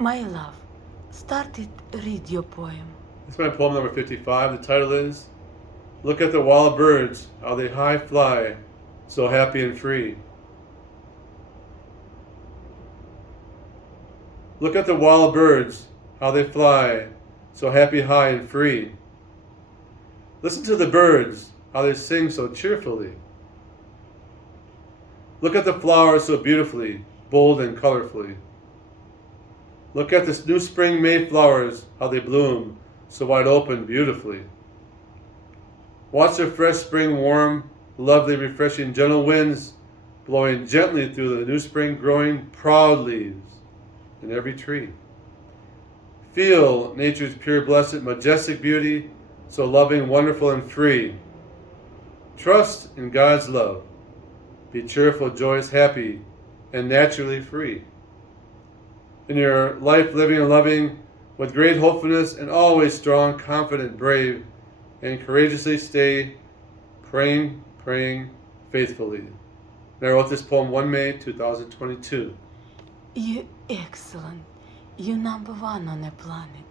My love, read your poem. It's my poem number 55. The title is Look at the wild birds, how they high fly, so happy and free. Look at the wild birds, how they fly, so happy, high, and free. Listen to the birds, how they sing so cheerfully. Look at the flowers so beautifully, bold and colorfully. Look at the new spring Mayflowers, how they bloom, so wide open beautifully. Watch the fresh spring warm, lovely, refreshing, gentle winds blowing gently through the new spring growing proud leaves in every tree. Feel nature's pure, blessed, majestic beauty, so loving, wonderful, and free. Trust in God's love. Be cheerful, joyous, happy, and naturally free. In your life, living and loving with great hopefulness and always strong, confident, brave, and courageously stay praying faithfully. And I wrote this poem 1 May 2022. You're excellent. You're number one on the planet.